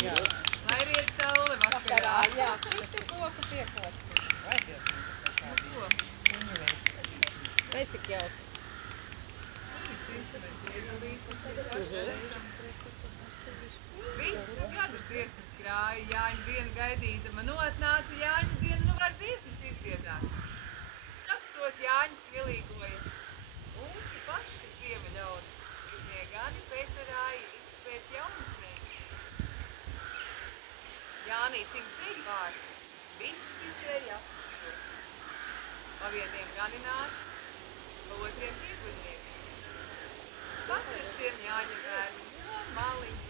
Jā. Lai riet saule vakarā. Jā, siti koku piekocina. Vai Dievs, mums ir kaut Ko? kādi Vai cik jauki? Viss instrumenti iedalīti, mēs paši esam. Visu gadu dziesmas krāja, Jāņu dienu gaidīdama, atnāca Jāņu dienu, nu var dziesmas izdziedāt. Kas tos Jāņus ielīgoja? Mūsu paši ziemeļaudis, pirmie gadi pēcerāja izpēc jaunatnēm. Jānītim treji vārdi, visi treji apšķir. Pa vieniem gani nāca, pa otriem tirguļnieki. Pat ar šiem Jāņu bērni, no maliņu.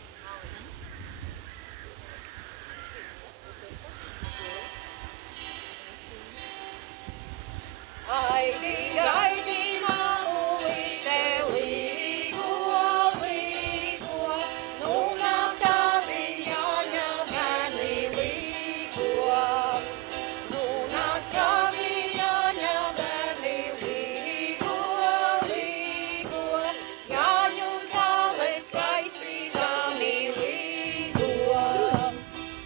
Gaidi, gaidi, mamulīte, līgo, līgo, nu nāk tavi Jāņa bērni līgo. Nu nāk tavi Jāņa bērni līgo, līgo, Jāņu zāles skaistīdami līgo.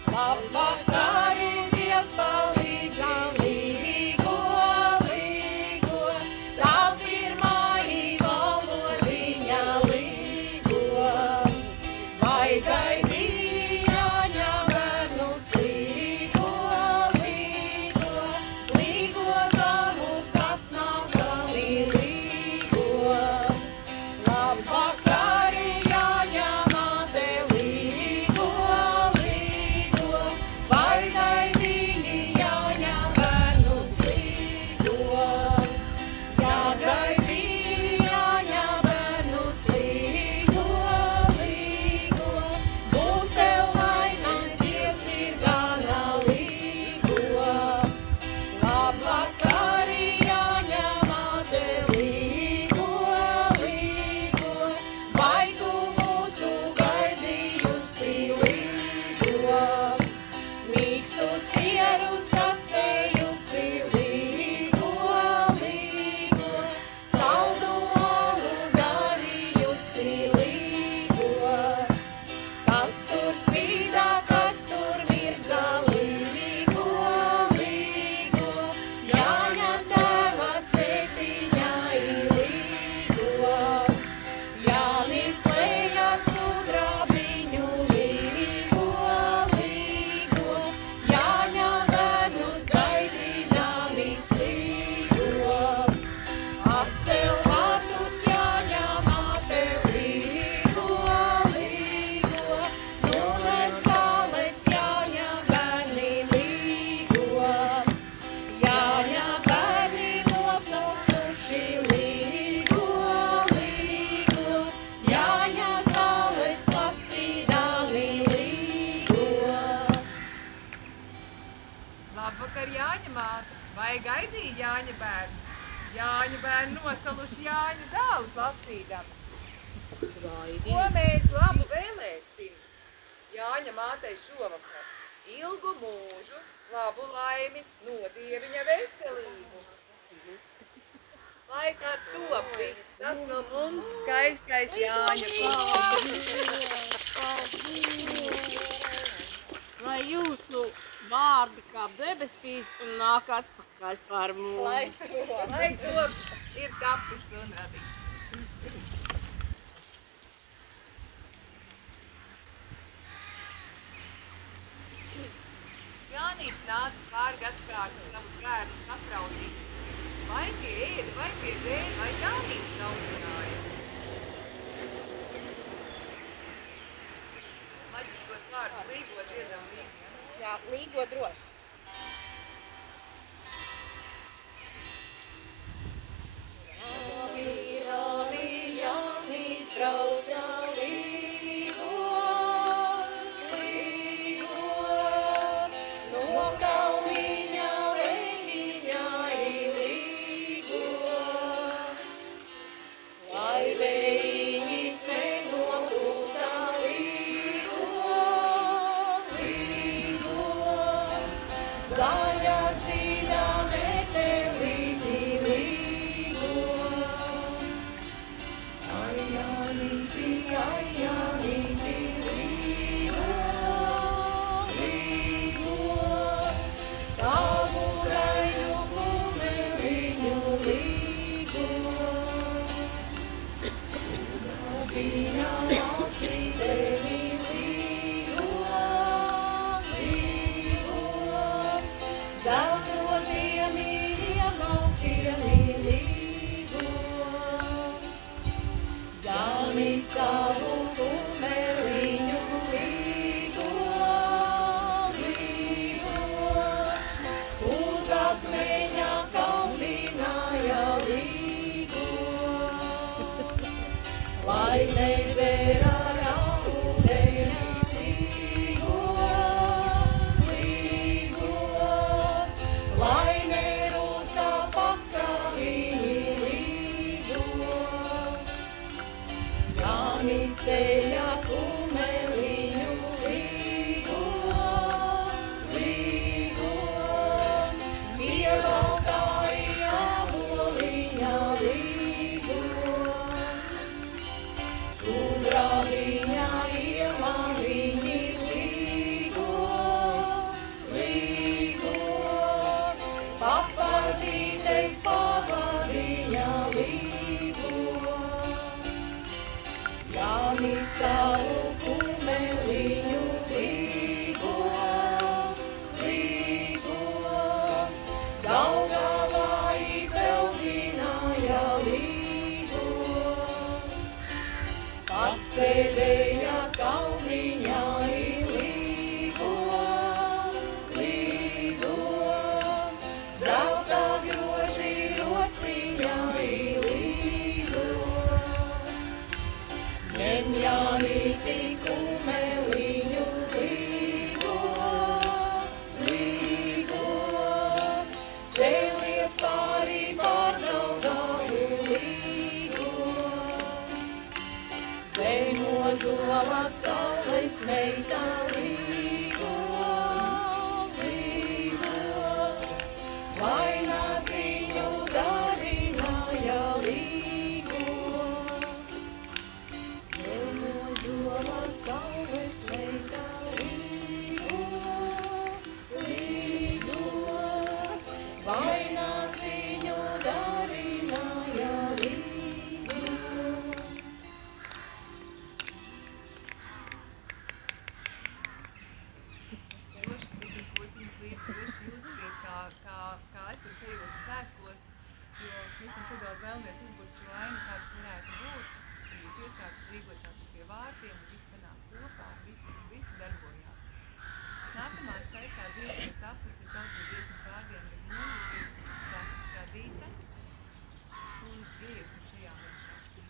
Labvakari, Dievs palīdzam līgo. Labvakar, Jāņa māte, vai gaidīja Jāņa bērns? Jāņa bērni nosaluši Jāņu zāles lasīdami. Ko mēs labu vēlēsim Jāņa mātei šovakar? Ilgu mūžu, labu laimi, nodieviņa veselību. Lai kā top viss, tas no mums skaistais Jāņa kungs. Lai jūsu vārdi kā debesīs un nāk atpakaļ par mums. Lai to ir tapis un radīts. Jānīts nāca pāri gadskārtu savus bērnus atraudzīt. Vai tie ēda, vai tie dzēra, vai Jānīts daudzināja. Maģiskos vārdus līgo dziedam līdzi. Jā, līgo droši. sveitā līgo, vainaziņu darināja līgo. Zemožola saule sveitā līgo, vainaziņu darināja līgo. Kā esat sajūtas svētkos, jo mēs jums nedaudz vēlamies uzbūt šo ainu, kādas varētu būt, kad jūs iesākat līgot tādu pie vārtiem, un viss sanāk kopā, visi darbojās. Nākamā skaistā dziesma ir tapusi tautas dziesmas vārdiem, bet mūzika ir tāds radīta, un ieiesim šajā meditācijā.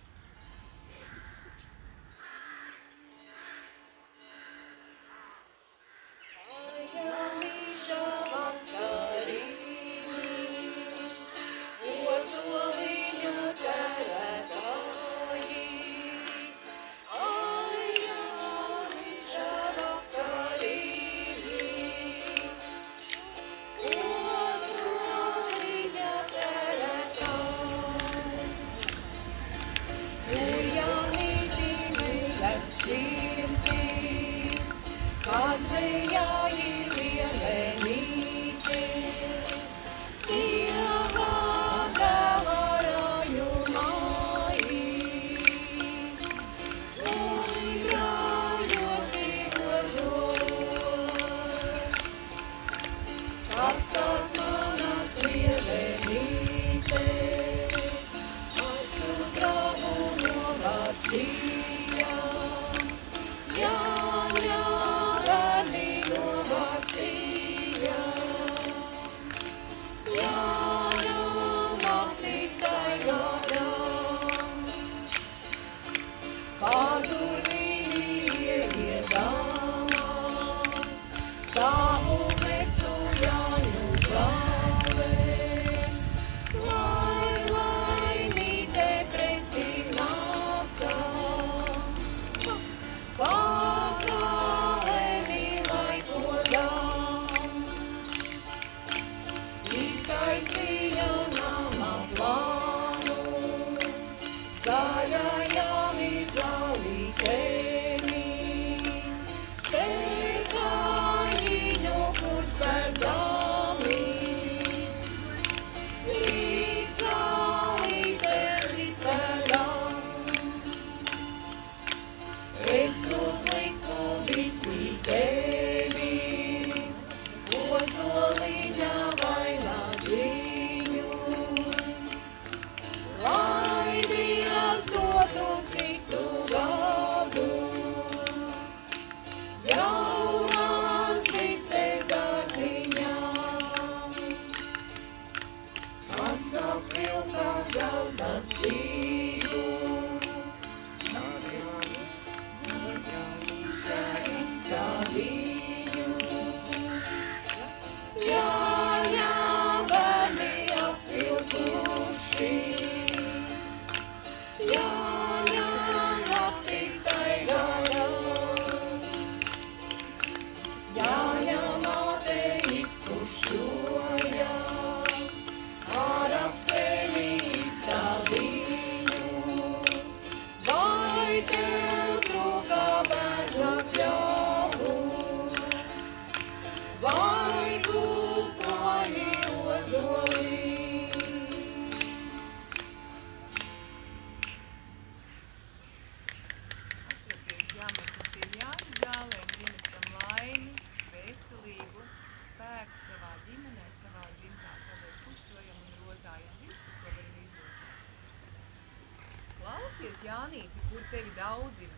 Jānīti, kur tevi daudzina,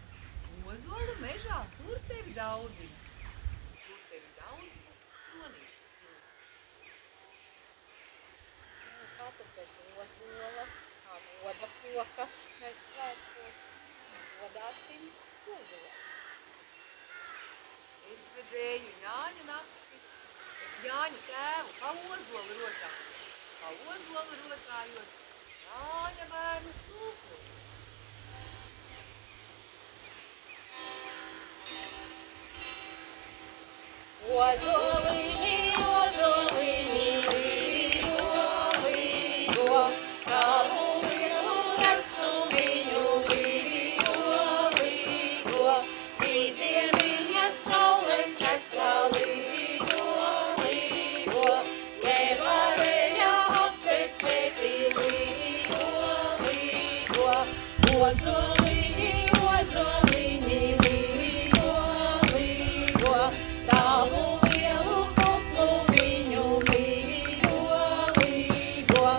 ozolu mežā, tur tevi daudzina, kronīšas pilna. Katupes ozola, kā goda koka šais svētkos, godāsim ozolu. Es redzēju Jāņa nakti, Jāņa tēvu pa ozolu rotājot, Jāņa bērnu stūklu. Ozoliņi, ozoliņi, līgo, līgo, tavu lielu vestumiņu, līgo, līgo, rītdien viņa saule teka, līgo, līgo, nevarēja aptecēti, līgo, līgo, ozoliņi, ozoliņi, līgo, līgo, tavu lielu kuklumiņu, līgo, līgo,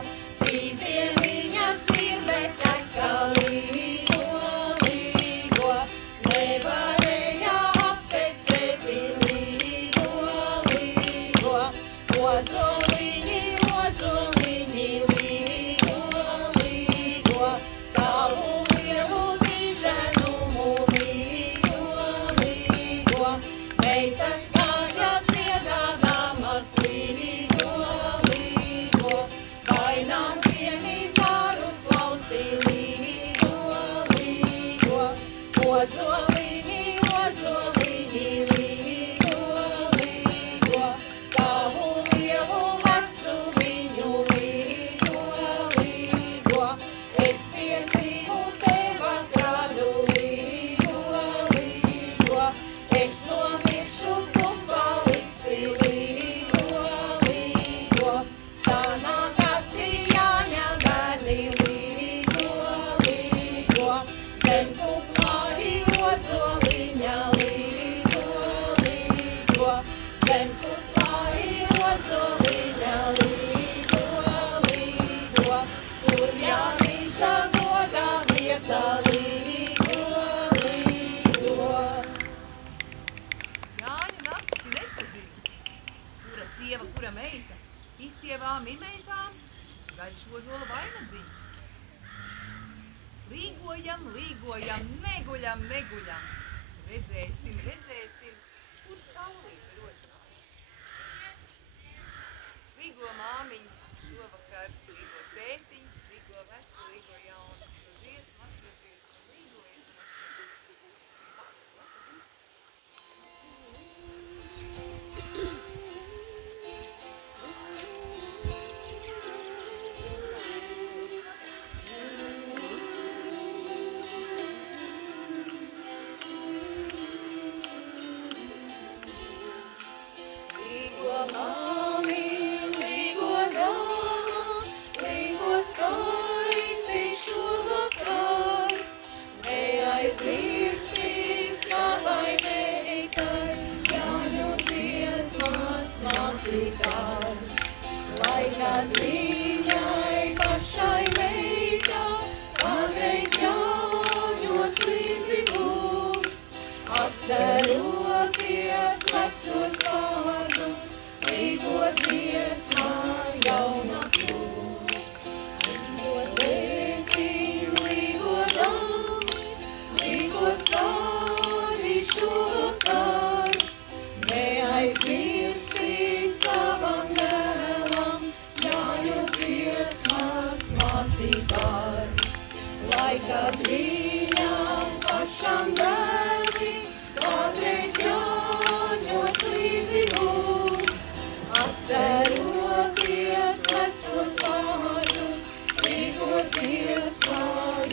rītdien viņa sirve teka, līgo, līgo, nevarēja aptecēti, līgo, līgo, ozoliņi, ozoliņi, līgo, līgo, tavu lielu diženumu, līgo, līgo, meitas tagad dziedādamas, līgo, līgo, vainām piemīs ārus lausi, līgo, līgo, ozoliņi, ozoliņi, līgo, līgo, tavu lielu vecumiņu, līgo, līgo, es piedzīvu tev atradu, līgo, līgo, es nomiršu, tu paliksi, līgo, līgo, sanākati jāņem bērni, līgo, līgo, zem kuplāji ozoliņa, līgo, līgo, zem kuplāji ozoliņa, līgo, līgo, tur jāmīša goda vieta, līgo, līgo. Jāņu nakti nepazinu, kura sieva, kura meita, izsievām imeitām, zaļš ozola vainadziņš. Līgojam, līgojam, neguļam, neguļam, redzēsim, redzēsim, kur saulīte rožinās. Līgo māmiņa, šovakar, līgo tētiņ, līgo veci, līgo jaunu, šo dziesmu atcerieties un līgojiet no sirds. Līgo māmiņ, līgo dāma, līgo saisi šovakar, neaizmirsti savai meitai, jāņu dziesmas mācītāji, lai kad viņai pašai meita, kādreiz jāņos līdzi būs, atceroties vecos vārdus, līgo dziesmā jauna kļūs. Līgo tētiņ, līgo dāmas, līgo saļi šovakar, neaizmirsti savam dēlam, jāņu dziesmas mācītāji, lai kad viņam pašam dēli, kādreiz jāņos līdzi būs, atceroties vecos vārdus, līgo dziesmā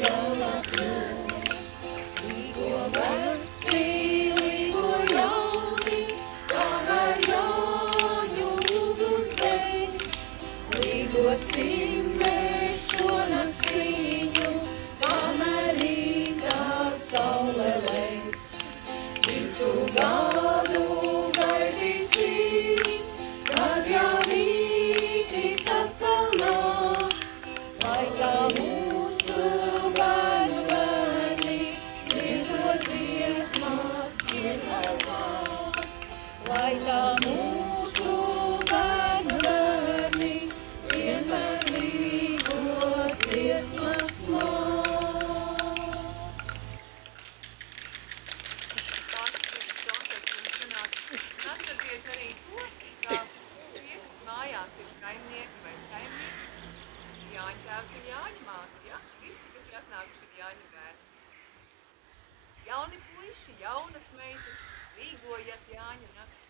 jauna kļūs. Līgo veci, līgo jauni, kamēr jāņu uguns degs, līgosim mēs šonakt sviņu, kamēr rītā saule legs. 100 gadu gaidīsim, kad jaunītis atkalnās, lai kā mūsu bērnu bērni, dziedot dziesmas dziedāt. Lai kā mūsu bērnu bērni, vienmēr līgo dziesmas māt. Fantastisks koncerts mums sanāk. Un atcerieties arī to, ka tie, kas mājās ir saimnieki vai saimnieks, Jāņa tēvs un Jāņa māte, ja? Visi, kas ir atnākuši, ir Jāņa bērni. Jauni puiši, jaunas meitas, līgojat Jāņa nakti.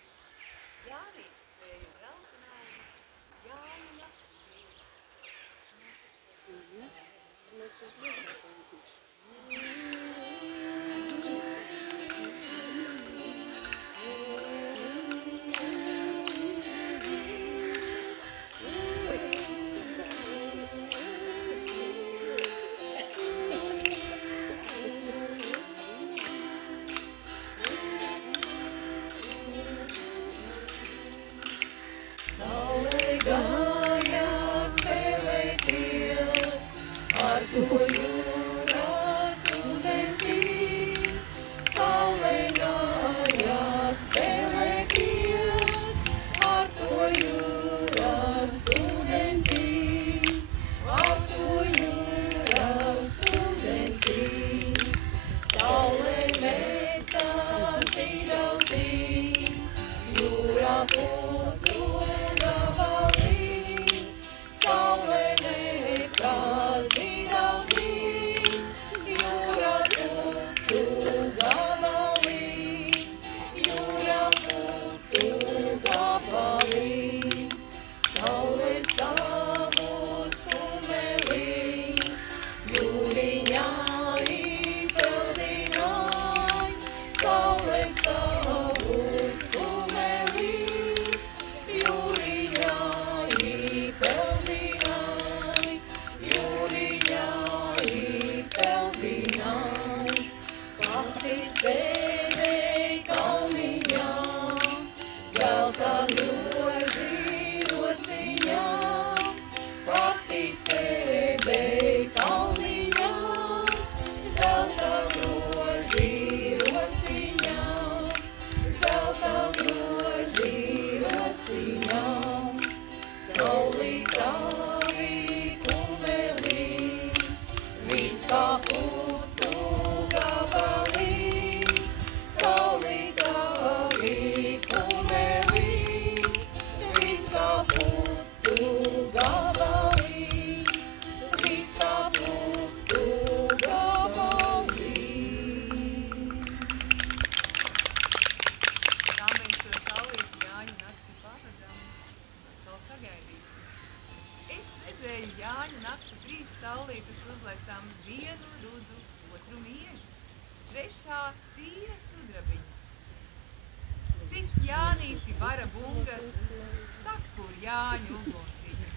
Jāņu nakti 3 saulītes uzlecam, vienu rudzu, otru miežu, trešā tīra sudrabiņa. Sit Jānīti vara bungas, sak, kur Jāņu uguntiņa.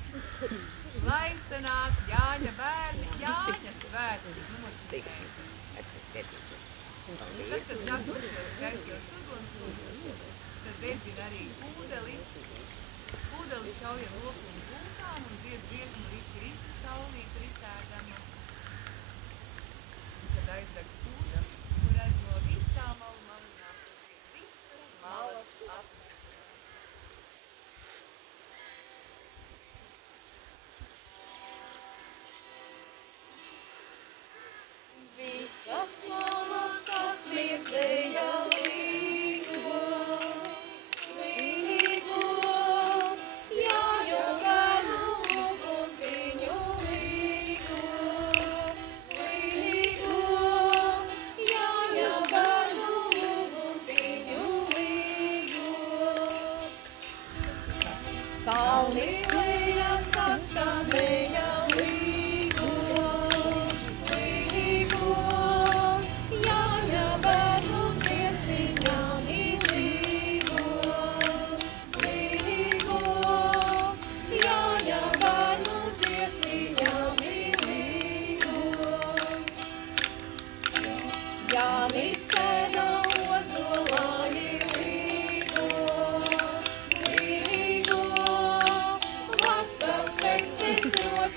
Lai sanāk Jāņa bērni, Jāņa svētus nosvinēt. Tad, kad sakur tos skaistos ugunskuļus, tad dedzina arī pūdeli. Pūdeli šaujam loku un gultām un dzied dziesmu riti, riti, saulīt ritēdama. Un kad aizdegs pūdelis, kur aiz no visām malu malunām, ciet visas malas atmet. Visas malas atmirdēja līgo, līgo, Jāņu bērnu uguntiņu līgo, līgo, Jāņu bērnu uguntiņu līgo. Kalni lejas atskanēja līgo, līgo, Jāņa bērnu dziesmiņām līgo, līgo, Jāņa bērnu dziesmiņām līgo. Jānicēna ozolā līgo, līgo, vaskas tecis no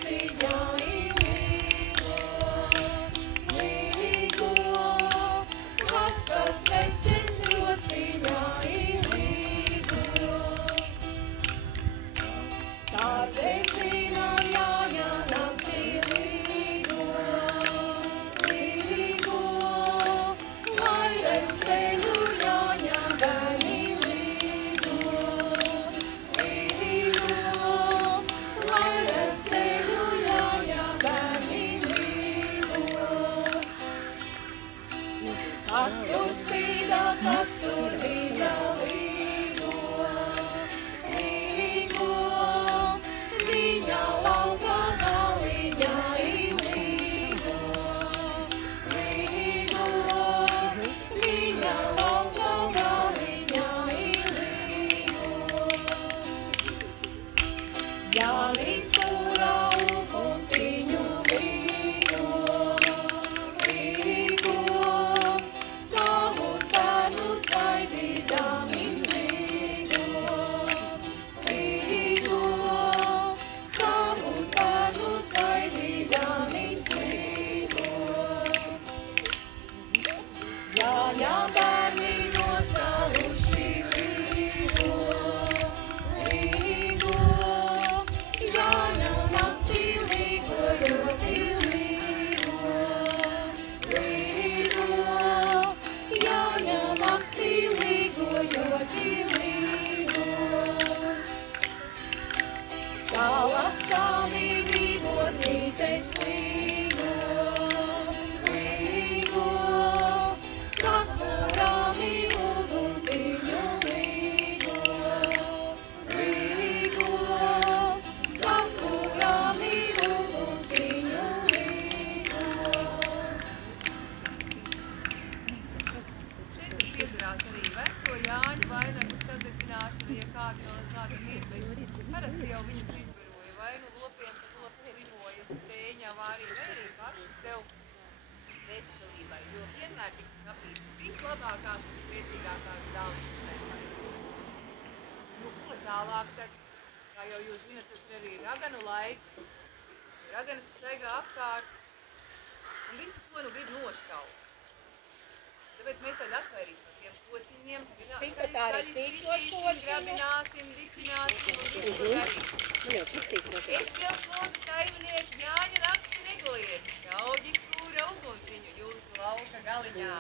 vainagu sadedzināšana, ja kādi vēl kāda mirklis. Parasti jau viņus izbaroja, vai nu lopiem, kad lopas limoja, tēņā vārīja, vai arī paši sev veselībai, jo vienmēr tika sapītas vislabākās un sviecīgākās dāmas. Nu, ko tālāk tad, kā jau jūs zinat, tas ir arī raganu laiks. Raganas staigā apkārt un visu, ko nu grib noskaut. Tāpēc mēs tad atvairīsim tiem kociņiem, grabināsim, dipināsim un visu, ko darīsim. Es jau lūdzu saimnieku Jāņu nakti negoliet, daudzi skūra ugunciņu jūsu lauka galiņā.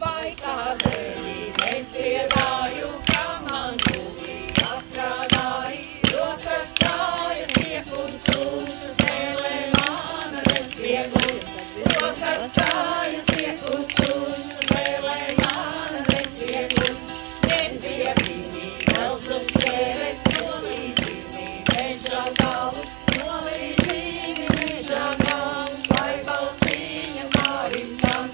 Vai kādēļ nedziedāju, kā man būtībā strādāju, rokas kājas iekums, sūšas mēlē mana nespiegus. Rokas kājas iekums, sūšas mēlē mana nespiegus. Nebija viņi veldzums ķēres, nolīdzīgi mežā galus, nolīdzīgi mežā galus, lai balsīņa pāristam.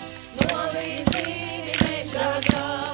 Nolīdzīgi mežā galus.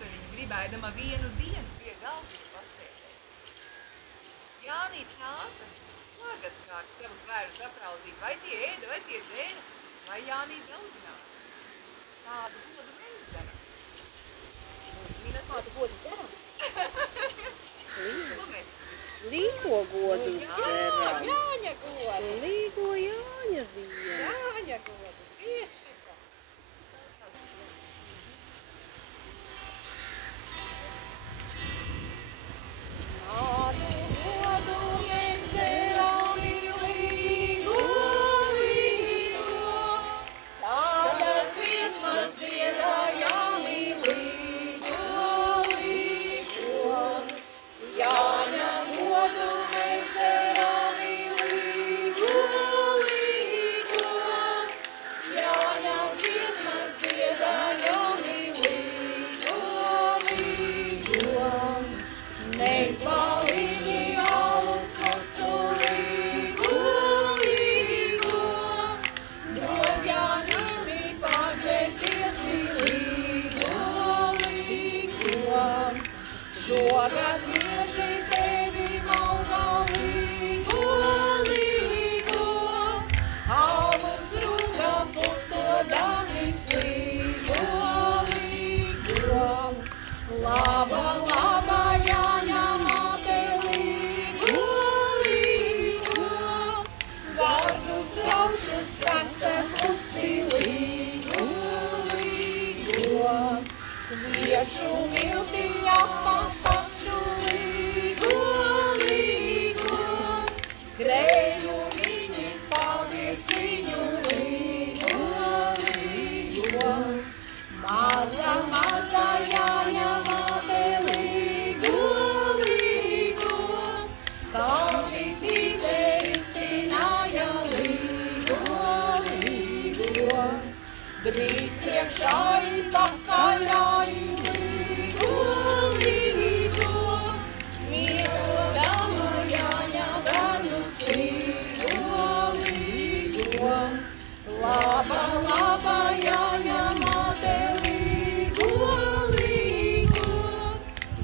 vasariņu, gribēdama vienu dienu pie galdiņa pasēdēt. Jānīts nāca, lārgadskārt savus bērnus apraudzīt, vai tie ēda, vai tie dzēra, vai Jānīt daudzināt. Tādu godu mēs dzeram. Mums mīnat Kādu godu dzeram? ko mēs? Līgo godu dzeram. Jāņa godu. Līgo Jāņa dienu. Jāņa godu. Tieši tā. Kādu godu mēs dzeram līgo, līgo, tādas dziesmas dziedājam līgo, līgo. Jāņa godu mēs dzeram līgo, līgo, Jāņa dziesmas dziedājam līgo, līgo. Neizvalīgi alus kocu līgu, līgu, dod Jāņiem paģēties līgu, līgu. Šogad mieži tevi maldā līgu, līgu, alus rūga putodamis līgu, līgu. Laba, laba, Jāņa māte līgu, līgu, vārdus raušus sacepusi līgu, līgu, viešu milti apapaču līgu, līgu, greju viņas paviesiņu līgu, līgu. Maza, maza Jāņa māte līgu, līgu, kalni tīteri līgu, līgu. Drīz priekšā ir pakaļā līgu, līgu, mīlodama Jāņa bērnus līgu, līgu. Laba, laba Jāņa māte līgu, līgu,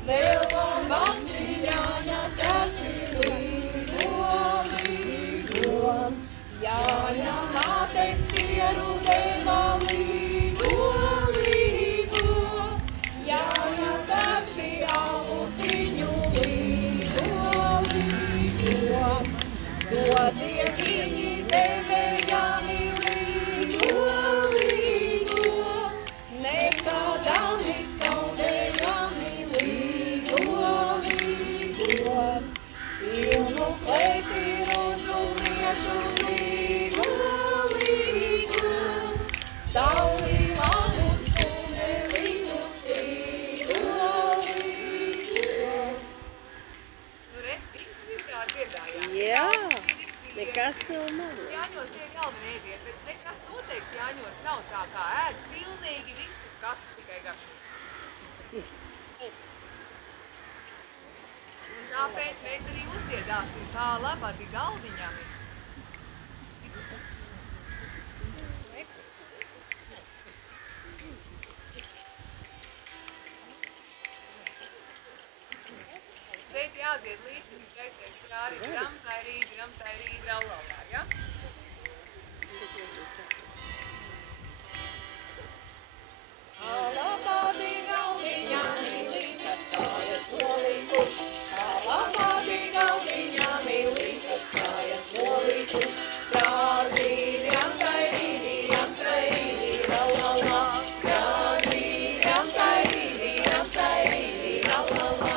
vēl labāks ir Jāņa tēvs līgu, līgu. Jāņa māte sieru deva līgu, līgu, Jāņa tēvs ir alutiņu līgu, līgu. Dodiet viņi devējami līgu, līgu, nekādām izskaudējami līgu, līgu. Pilnu klēti rožu miešu līgu, līgu, stāvli labus kumeliņus līgu, līgu. Nu re, visi kā dziedājām. Jā, Visi nekas nav nav. Jāņos tie galvenie ēdieni, bet nekas noteikts Jāņos nav tā kā ēd pilnīgi visu, kas tikai garšo. Un tāpēc mēs arī uzdziedāsim tā labadi galdiņami. Šeit jādzied līdz tas skaistais krāri, dramtai rīd, raulālā, ja? Labādi galdiņami līkas kājas nolīkuš, labādi galdiņami līkas kājas nolīkuš, krādi, dramtai rīd, raulālā, krādi, dramtai rīd, raulālā.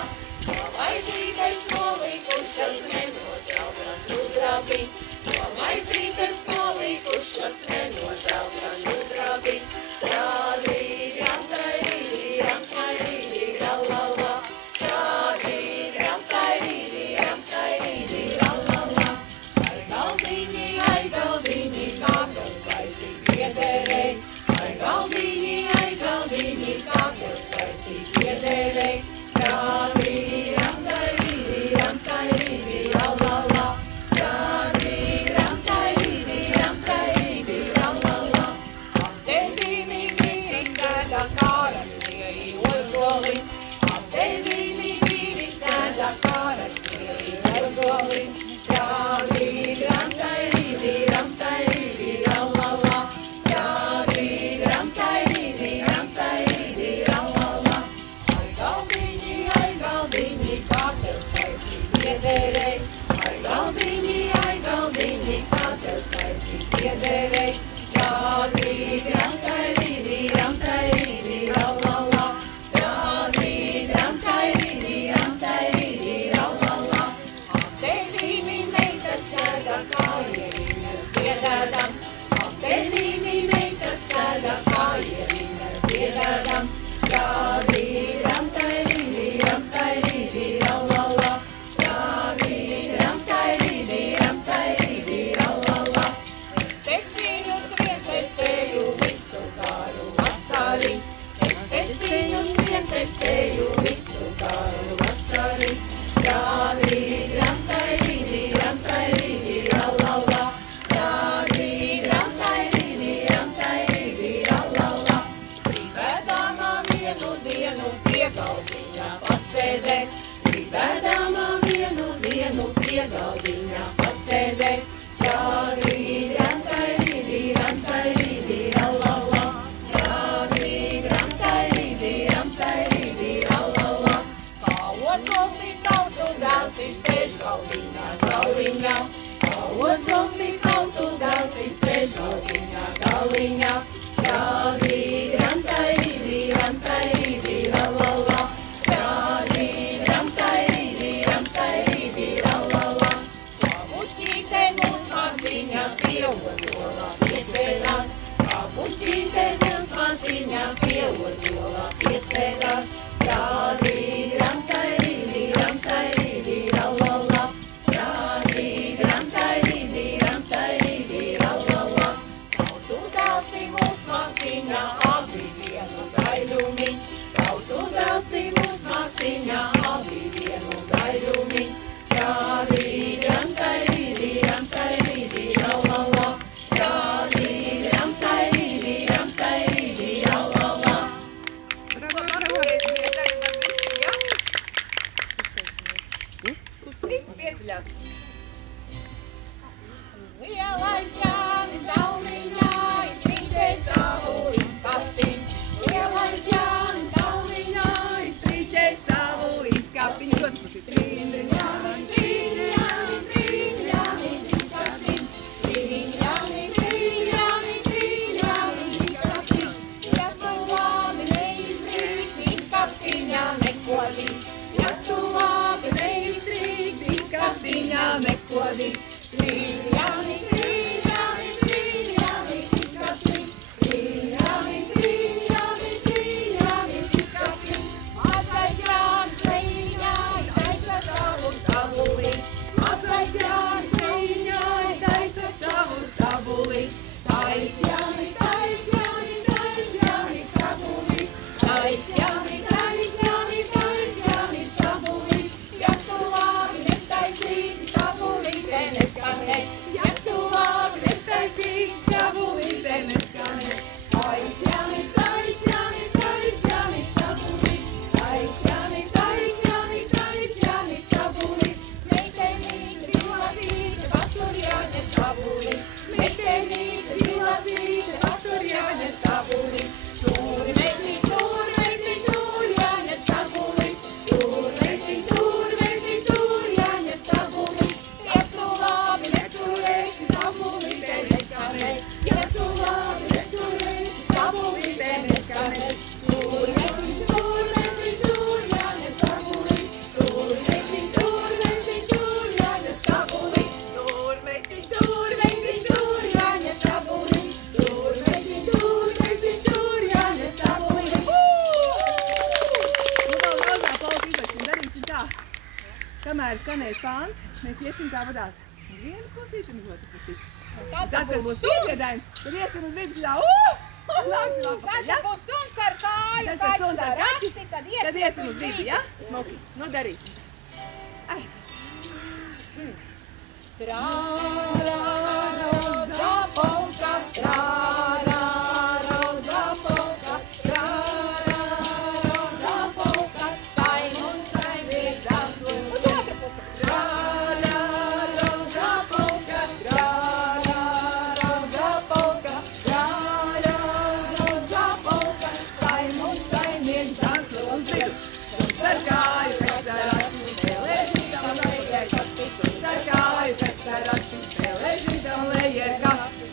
Maizītes nolīkušas nenozeltas sudrabi, maizītes nolīkušas nenozeltas sudrabi, krādi, dramtai rīd. jāceļās. Lielais Jānis galdiņā iztrīdē savu izkapiņu. Lielais Jānis galdiņā Iztrīķē savu izkapiņu. Ļoti pusīt. Trīņi, Jāni, trīņi, Jāni, trīņi, Jāni, izkapiņu. Trīņi, Jāni, trīņi, Jāni, trīņi, Jāni, izkapiņu. Ja tu labi neizdarīsi, izkapiņā nekodīs. Ja tu labi neizdarīsi, izkapiņā nekodīs. Trīņi, Jāni, trīņi, Jāni, trīņi, Jāni, izkapiņu. Trīņi, Jāni, trīņi, Jāni, trīņi, Jāni, izkapiņu. Mazais Jānis lejiņāj, taisa savu stabulī. Mazais Jānis lejiņāj, taisa savu stabulī. Tais Jāni, tais Jāni, tais Jāni, stabulī. Tais Jāni, tais Jāni, tais Jāni, stabulī. Ja tu labi netaisīsi stabulī, te neskanē. Ja tu labi netaisīsi stabulī, te neskanē. Tais Jāni, tais Jāni, tais Jāni, stabulī. Tais Jāni, tais Jāni, tais Jāni, stabulī. Meitenīte zilātīte, patur Jāņa stabulī. Meitenīte zilātīte, patur Jāņa stabulī. Tur meitiņ, tur Jāņa stabulī. Tur meitiņ, tur Jāņa stabulī. Ja tu labi neturēsi stabulī, te neskanē. Ja tu labi neturēsi stabulī, te neskanē. Tur meitiņ, tur Jāņa stabulī. Tur meitiņ, tur Jāņa stabulī. Tur meitiņ, tur Jāņa stabulī. Tur meitiņ, tur Jāņa stabulī. Nu, vēl rozā polka izliksim, darīsim tā. Kamēr skanēs pāns, mēs iesim tā vadās. Vienu pusīti un uz otru pusīti. Tad, kad būs iedziedājumi, tad iesim uz vidu šitā. Un nāksim atpakaļ, ja? Būs suns ar kāju, Tad, kad suns ar kaķi, tad tad iesim uz vidu, ja? Smoki, nu darīsim. Ai. Trā-rā-roza polka, trā-rā-roza polka, trā-rā-roza polka, Saimons saimniek dangu. Trā-rā-roza polka, trā-rā-roza polka, trā-rā-roza polka, Saimons saimniek dangu. Un zidu. Suns ar kāju, pēc arasni, spēlēšītam lejer kasti. Suns ar kāju, pēc arasni, spēlēšītam lejer kasti.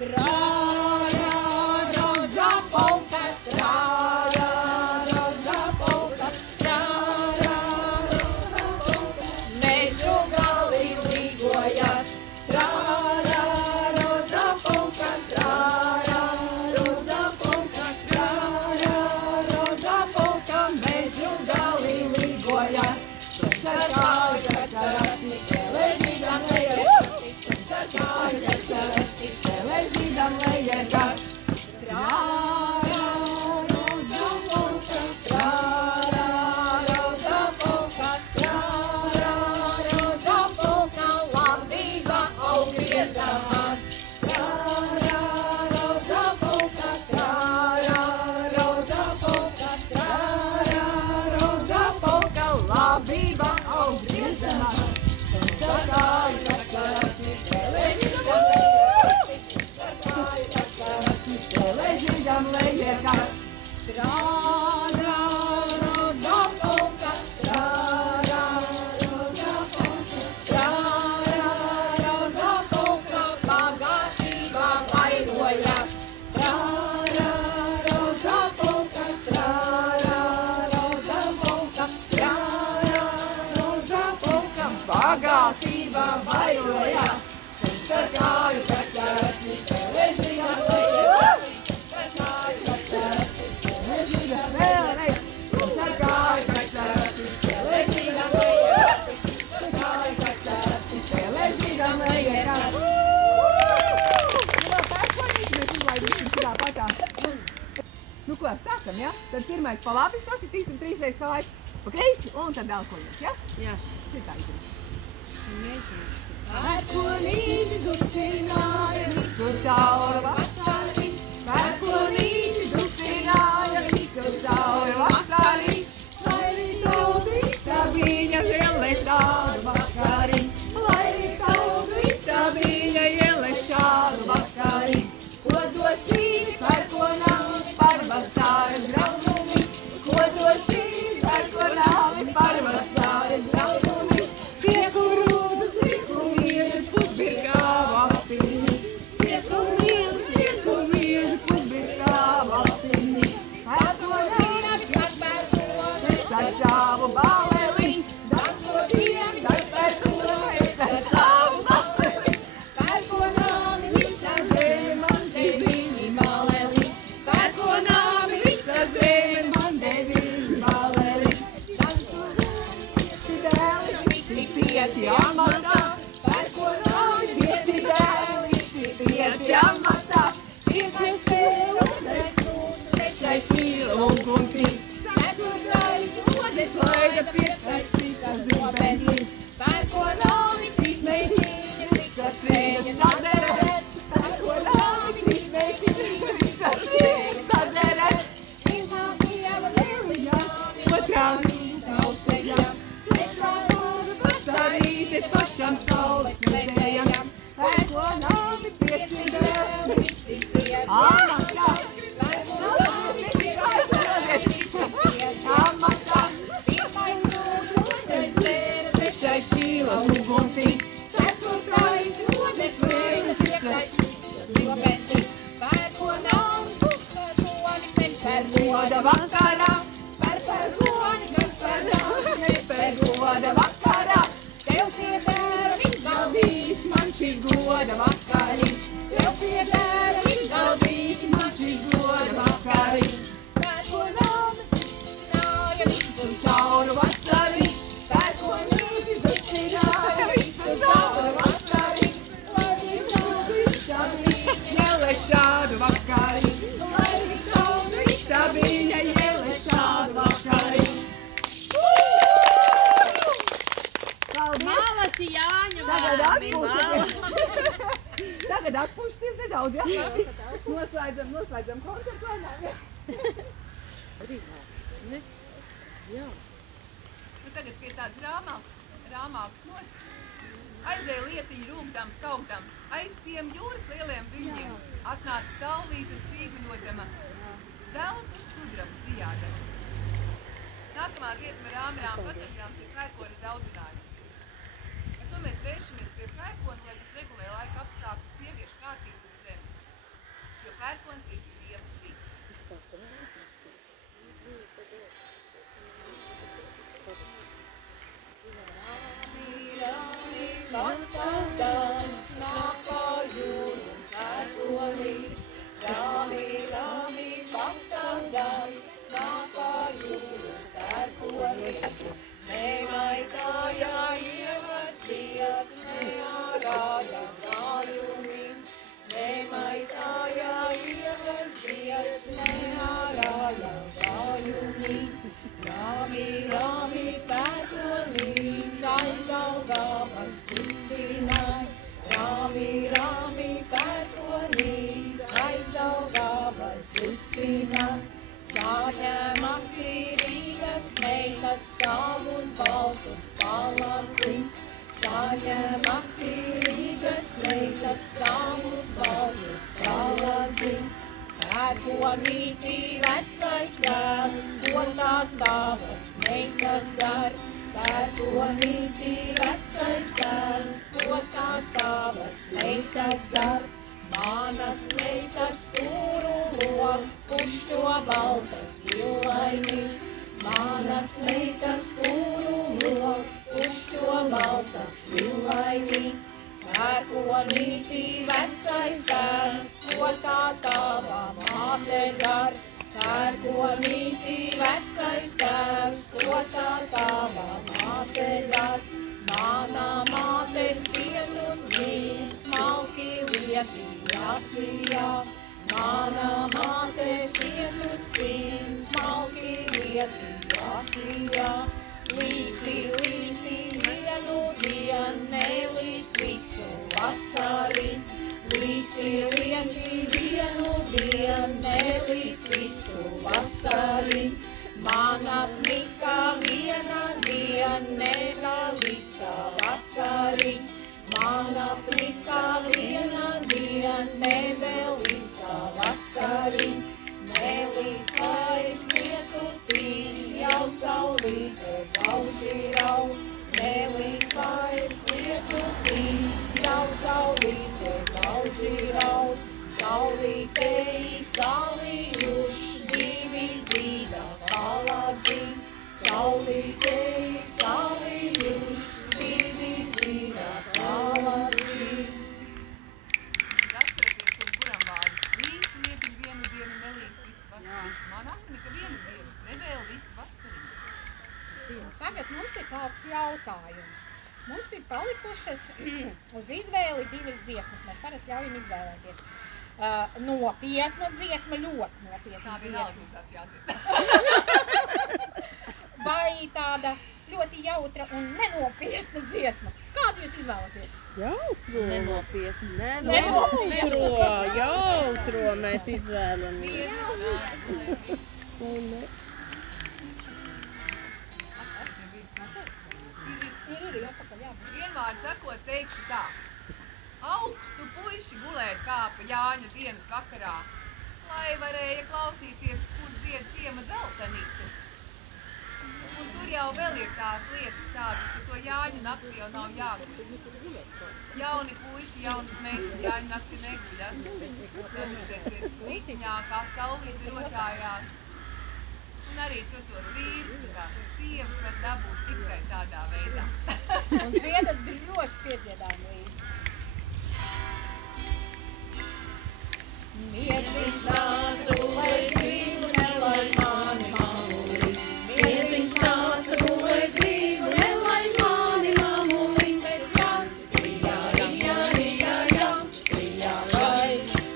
Trā-rā-roza polka, trā-rā-roza polka, trā-rā-roza polka, mežu gali līgojas. Trā-rā-roza polka, trā-rā-roza polka, trā-rā-roza polka, mežu gali līgojas. Suns ar kāju, pēc arasni, spēlēšītam lejer kasti. Suns ar kāju, pēc arasni, spēlēšītam lejer kasti. Trā-rā-roza polka, trā-rā-roza polka, trā-rā-roza polka, labība aug griezdamās. Trā-rā-roza polka, trā-rā-roza polka, trā-rā-roza polka, labība aug griezdamās. Suns ar kāju, pēc arasni, spēlēšītam lejer kasti. Suns ar kāju, pēc arasni, spēlēšītam lejer kasti. Trā-rā-roza polka, trā-rā-roza polka, trā-rā-roza polka, bagātība vairojas. Trā-rā-roza polka, trā-rā-roza polka, trā-rā-roza polka, bagātība vairojas. Suns ar kāju, pēc arasni, spēlēšītam lejer kasti. Suns ar kāju, pēc arasni, spēlēšītam Vēlreiz. Suns ar kāju, pēc arasni, spēlēšītam lejer kasti. Suns ar kāju, pēc arasni, spēlēšītam lejer kasti. Nu, vēl pērkonīti mēs uzlaidīsim šitā patā. Nu ko, sākam, ja? Tad pirmais pa labi sasitīsim 3 reizes kāju pa kreisi un tad elkoņus, ja? Jā. Šitā izdarīsim. Mēģinājums. Pērkonīti zucināja Visu cauri vasarī, pērkonīti zucināja visu cauri vasarī, lai viņa visa viņa zēlē tādu vakarī. ar savu baleliņu, dancoties ar pērkonu, es ar savu baleliņu. Pērkonāmi visa zeme, man deviņi baleliņi, pērkonāmi visa zeme, man deviņi baleliņi. Dancoties dēli, visi pieci amatā, pērkonāmi pieci dēli, visi pieci amatā, piecais spēle, trešais mīla ugunti, ceturtais rodes laida, piektais citas zobenti, pērkonāmi trīs meitiņas, visas trīs saderēt, pērkonāmi trīs meitiņas, visas trīs saderēt, pirmā dieva lieliņām, otrā rīta ausējām, trešā rāda vasarīte, pašam saules metējām, pērkonāmi pieci dēli, visi pieci amatā, pērkonāmi amatā, pirmais rodes, otrais zēra, trešais čīla ugunti, ceturtais rodes vēja, piektais zobenti, pērkonāmi, pērkoni, pērkoda vakarā, pērkoni, pērkoda vakarā, tev piedēra izgaldīs man šis goda vakari, tev piedēra izgaldīs man šis goda vakari, pērkonāmi, nāja visu cauru vasari, pērkonīti ducināja visu cauru vasari, lai visādu jēle šādu vakari, lai visādu izstabīja jēle šādu vakari. Malači, Jāņu Tagad atpūšties nedaudz, ja? Noslēdzam koncertu lēnām, ja? Nu tagad pie tāds rāmāks nots. Aizēja lietiņu rūgdams, kautams, aiz tiem jūras lieliem viļņiem. Atnāca saulīte spīguļodama, zeltu sudrabu sijādama. Nākamā dziesma rāmjām patrasjāms ir pērkona daudzinājums. Ar to mēs vēršamies pie pērkona, lai tas regulē laika apstākļu sieviešu kārtību uz zemes. Jo pērkons ir Dieva rīks. Pataudās, nāk pa jūru un pērkonīs. Rāmi, rāmi, pataudās, nāk pa jūru un pērkonīs. Nemaitājā ievasiet, neārāda gājumi. Nemaitājā ievasiet, neārāda gājumi. Rāmi, rāmi, pērkonīs, aizdaugavas kucināj. Rāmi, rāmi, pērkonīs, aizdaugavas kucināj. Saņemaki Rīgas meitas savus baltus palacīs. Saņemaki Rīgas meitas savus baltus palacīs. Pērkonīti vecais dēls, ko tās tavas meitas dar. Pērkonīti vecais dēls, ko tās tavas meitas dar. Manas meitas turulo, pušto baltas zilainīts. Manas meitas turulo, pušto baltas zilainīts. Pērkonīti vecais dēls, ko tā tava māte dar. Pērkonīti vecais dēls, ko tā tava māte dar. Mana māte sienus bija smalki lieti jāsījā. Mana māte sienus bija smalki lieti jāsījā. Līsti, līsti, vienu dienu nelīst visu vasari. Līsti, līsti, vienu dienu nelīst visu vasari. Mana pnika viena diena nevēl visā vasarī. Mana pnika viena diena nevēl visā vasarī. Nelīst vairs lietutī, jau saulīte gauži rau. Nelīst vairs lietutī, jau saulīte gauži rau. Saulītei salījuši divi zīda palagi. saulītē, saulījuš, vidīs vīna pavasī. Atcerieties, un kuram vārds rīt lietiņ vienu dienu nelīst visu vasaru. Man atnika vienu dienu, nevēl visu vasaru. Tagad mums ir tāds jautājums. Mums ir palikušas uz izvēli divas dziesmas. Mēs parasti ļaujam izvēlēties. Nopietna dziesma, ļoti nopietna Tā vienalga mums tāds jādzied. Vai tāda ļoti jautra un nenopietna dziesma. Kādu jūs izvēlaties? Jautro. Nenopietni. Jautro, jautro mēs izvēlamies. Vienvārds sakot, teikšu tā. Augstu puiši gulēt kāpa Jāņa dienas vakarā, lai varēja klausīties, kur dzied ciema dzeltenītes. Un tur jau vēl ir tās lietas tādas, ka to Jāņa nakti jau nav jāguļ. Jauni puiši, jaunas meitas Jāņa nakti neguļa. Padušiesiet višķiņā, kā saulīti rotājās. Un arī tur tos vīrus un tās sievas var dabūt tikai tādā veidā. Un dziedat droši piedziedām līdzi. Miedziņš nāca gulēt gribu, nelaid mani mamuli. Miedziņš nāca gulēt gribu, nelaid mani mamuli. Bet Jans sijā, rijā, rijā, Jans sijā, gai.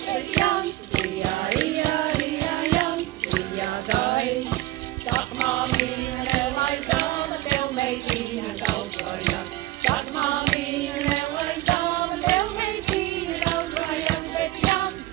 Bet Jans sijā, rijā, rijā, Jans sijā, gai. Sak māmiņa, nelaid dāma, tev meitīņa daudz vajag. Sak māmiņa, nelaid dāma, tev meitīņa daudz vajag. Bet Jans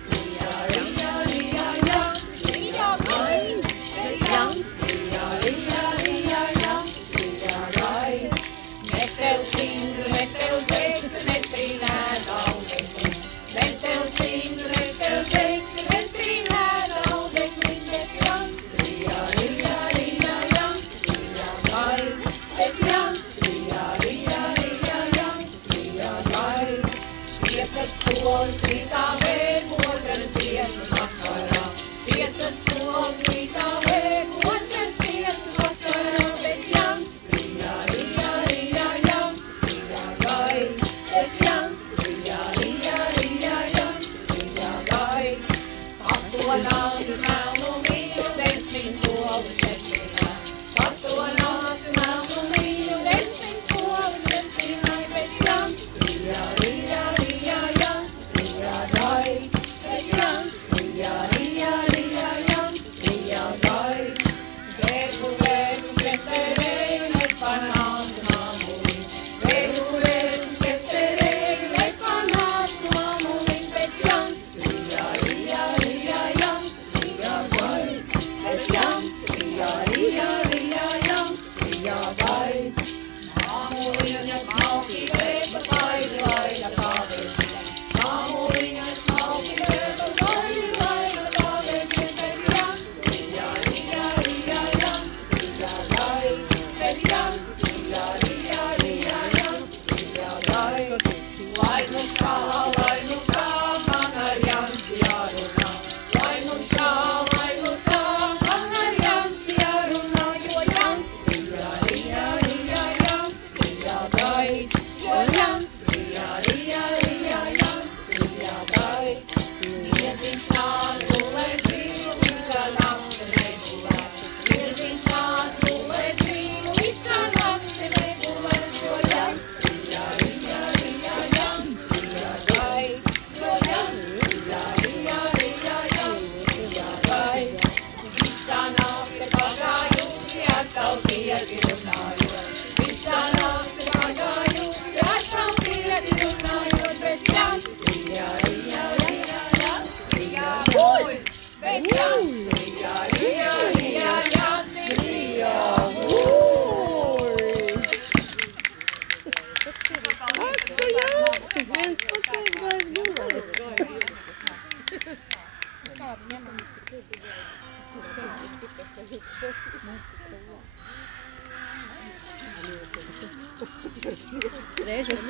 Reizes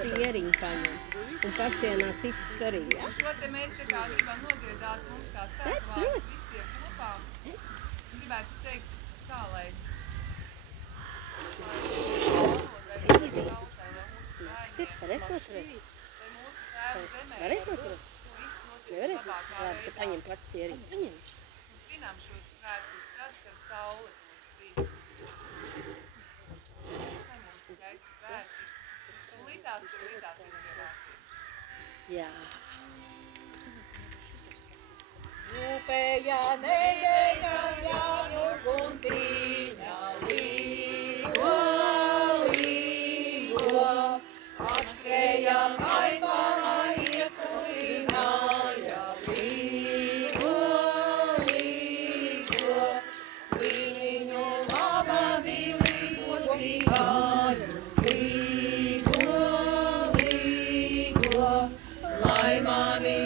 sieriņu paņem un pacienā citus arī, ja? Šo te mēs te kā gribam nodziedāt mums kā spēku vārds visiem kopā. Gribētu teikt tā, lai noturēt? Lai mūsu tēvu zemē Varēs var noturēt? būt, to visu notiek Nevarēs? labākā Labi, tad veidā. paņem pats sieri. Paņem. Mēs svinām šos svētkus tad, kad saule to svin. Lai mums skaisti svētki. Tūlītās ir pie vārtiem. Jā. Upējā nedēļa Jāņu guntiņa līgo, līgo. Atskrējām kaipāna ieskurināja līgo, līgo. Viņu labadi līgot līgāju līgo, līgo. Lai mani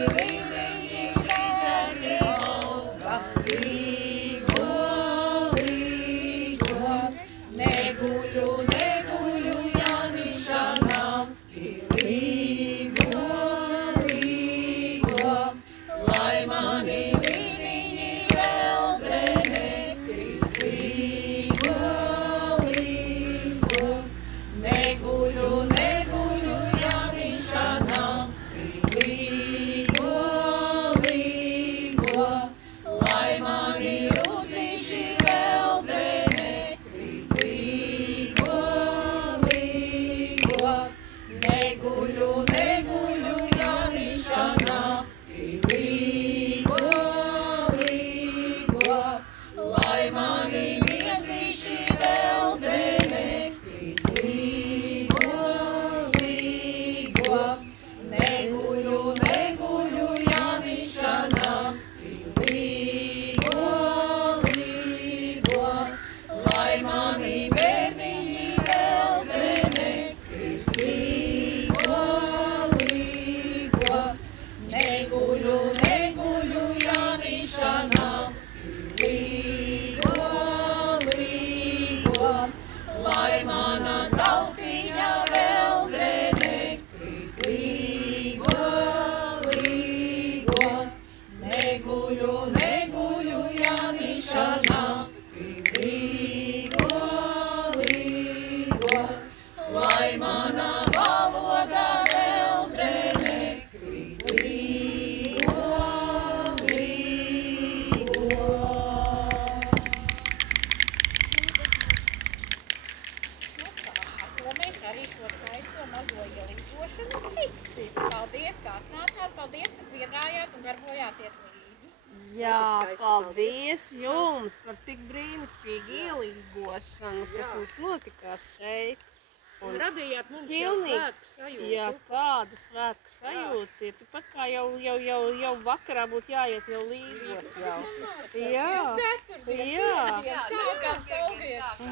Paldies, ka atnācāt, paldies, ka dziedājāt un darbojāties līdzi. Jā, paldies jums par tik brīnišķīgu ielīgošanu, kas mums notikās šeit. Un radījāt mums jau Pilnīgi. svētku sajūtu. Jā, kāda svētku sajūta ir. Tāpat kā jau vakarā būtu jāiet jau līgot. Jā. Jau ceturtdien, Jā. piekdien, sākām saulgriežus.